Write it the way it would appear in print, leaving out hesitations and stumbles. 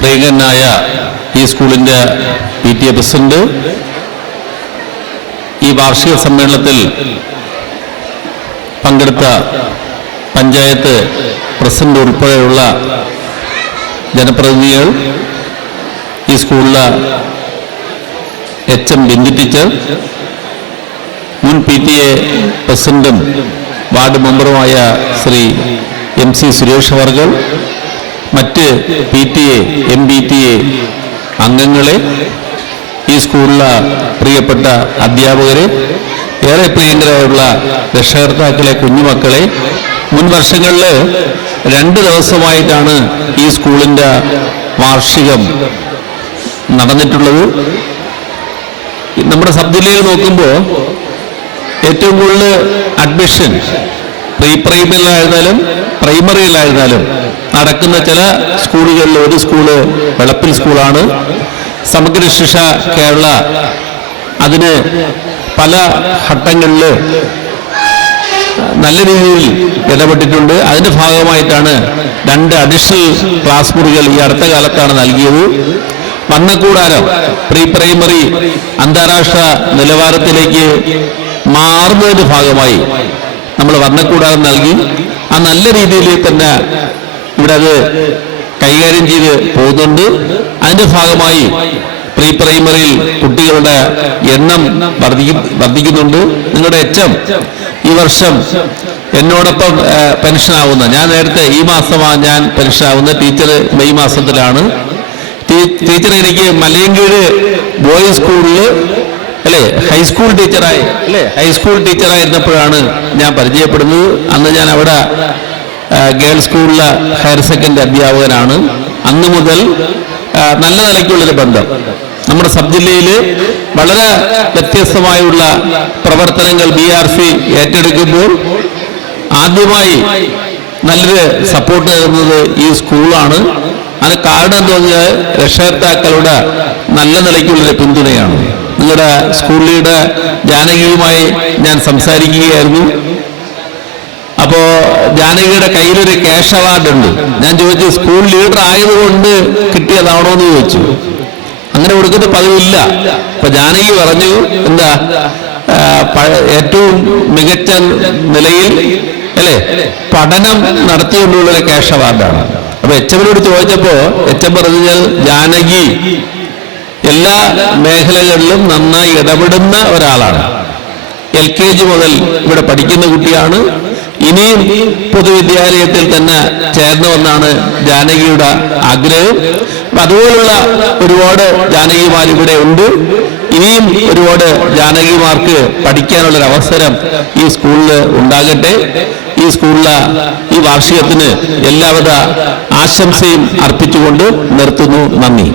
പ്രിയങ്കരനായ ഈ സ്കൂളിൻ്റെ PTA പ്രസിഡന്റ്, ഈ വാർഷിക സമ്മേളനത്തിൽ പങ്കെടുത്ത പഞ്ചായത്ത് പ്രസിഡന്റ് ഉൾപ്പെടെയുള്ള ജനപ്രതിനിധികൾ, ഈ സ്കൂളിലെ HM ബിന്ദു ടീച്ചർ, മുൻ PTA പ്രസിഡന്റും വാർഡ് മെമ്പറുമായ ശ്രീ MC സുരേഷ് അവർകൾ, മറ്റ് PTA MPTA അംഗങ്ങളെ, ഈ സ്കൂളിലെ പ്രിയപ്പെട്ട അധ്യാപകരെ, ഏറെ പ്രിയങ്കരായുള്ള രക്ഷകർത്താക്കളെ, കുഞ്ഞുമക്കളെ, മുൻ വർഷങ്ങളിൽ 2 ദിവസമായിട്ടാണ് ഈ സ്കൂളിൻ്റെ വാർഷികം നടന്നിട്ടുള്ളത്. നമ്മുടെ സബ് ജില്ലയിൽ നോക്കുമ്പോൾ ഏറ്റവും കൂടുതൽ അഡ്മിഷൻ പ്രൈമറിയിലായിരുന്നാലും പ്രൈമറിയിലായിരുന്നാലും നടക്കുന്ന ചില സ്കൂളുകളിൽ ഒരു സ്കൂള് വെളപ്പിൽ സ്കൂളാണ്. സമഗ്ര ശിക്ഷ കേരള അതിന് പല ഘട്ടങ്ങളിൽ നല്ല രീതിയിൽ ഇടപെട്ടിട്ടുണ്ട്. അതിൻ്റെ ഭാഗമായിട്ടാണ് 2 അഡീഷണൽ ക്ലാസ് മുറികൾ ഈ അടുത്ത കാലത്താണ് നൽകിയത്. വണ്ണക്കൂടാരം പ്രൈമറി അന്താരാഷ്ട്ര നിലവാരത്തിലേക്ക് മാറുന്നതിൻ്റെ ഭാഗമായി നമ്മൾ വണ്ണക്കൂടാരം നൽകി. ആ നല്ല രീതിയിൽ തന്നെ ഇവിടെ അത് കൈകാര്യം ചെയ്ത് പോകുന്നുണ്ട്. അതിൻ്റെ ഭാഗമായി പ്രൈമറിയിൽ കുട്ടികളുടെ എണ്ണം വർദ്ധിക്കുന്നുണ്ട്. നിങ്ങളുടെ HM ഈ വർഷം എന്നോടൊപ്പം പെൻഷനാവുന്ന, ഞാൻ നേരത്തെ ഈ മാസമാണ് ഞാൻ പെൻഷനാവുന്ന, ടീച്ചർ മെയ് മാസത്തിലാണ്. ടീച്ചർ എനിക്ക് മലയങ്കീഴ് ബോയ്സ് സ്കൂളിൽ ഹൈസ്കൂൾ ടീച്ചറായിരുന്നപ്പോഴാണ് ഞാൻ പരിചയപ്പെടുന്നത്. അന്ന് ഞാൻ അവിടെ ഗേൾസ് സ്കൂളിലെ ഹയർ സെക്കൻഡറി അധ്യാപകനാണ്. അന്ന് മുതൽ നല്ല നിലയ്ക്കുള്ളൊരു ബന്ധം. നമ്മുടെ സബ് ജില്ലയിൽ വളരെ വ്യത്യസ്തമായുള്ള പ്രവർത്തനങ്ങൾ BRC ഏറ്റെടുക്കുമ്പോൾ ആദ്യമായി നല്ലൊരു സപ്പോർട്ട് നൽകുന്നത് ഈ സ്കൂളാണ്. അതിന് കാരണം എന്താ പറഞ്ഞാൽ രക്ഷകർത്താക്കളുടെ നല്ല നിലയ്ക്കുള്ളൊരു പിന്തുണയാണ്. നിങ്ങളുടെ സ്കൂൾ ലീഡർ ജാനകിയുമായി ഞാൻ സംസാരിക്കുകയായിരുന്നു. അപ്പോൾ ജാനകിയുടെ കയ്യിലൊരു ക്യാഷ് അവാർഡ് ഉണ്ട്. ഞാൻ ചോദിച്ചു, സ്കൂൾ ലീഡർ ആയതുകൊണ്ട് കിട്ടിയതാണോ എന്ന് ചോദിച്ചു. അങ്ങനെ കൊടുക്കുന്ന പതിവില്ല. അപ്പൊ ജാനകി പറഞ്ഞു, എന്താ ഏറ്റവും മികച്ച നിലയിൽ പഠനം നടത്തിക്കൊണ്ടുള്ള ക്യാഷ് അവാർഡാണ്. അപ്പൊ HMനോട് ചോദിച്ചപ്പോ HM പറഞ്ഞാൽ ജാനകി എല്ലാ മേഖലകളിലും നന്നായി ഇടപെടുന്ന ഒരാളാണ്. LKG മുതൽ ഇവിടെ പഠിക്കുന്ന കുട്ടിയാണ്. ഇനിയും പൊതുവിദ്യാലയത്തിൽ തന്നെ ചേർന്നുവെന്നാണ് ജാനകിയുടെ ആഗ്രഹം. അതുപോലുള്ള ഒരുപാട് ജാനകിമാർ ഇവിടെ ഉണ്ട്. ഇനിയും ഒരുപാട് ജാനകിമാർക്ക് പഠിക്കാനുള്ളൊരവസരം ഈ സ്കൂളിൽ ഉണ്ടാകട്ടെ. ഈ സ്കൂളിലെ ഈ വാർഷികത്തിന് എല്ലാവിധ ആശംസയും അർപ്പിച്ചുകൊണ്ട് നിർത്തുന്നു. നന്ദി.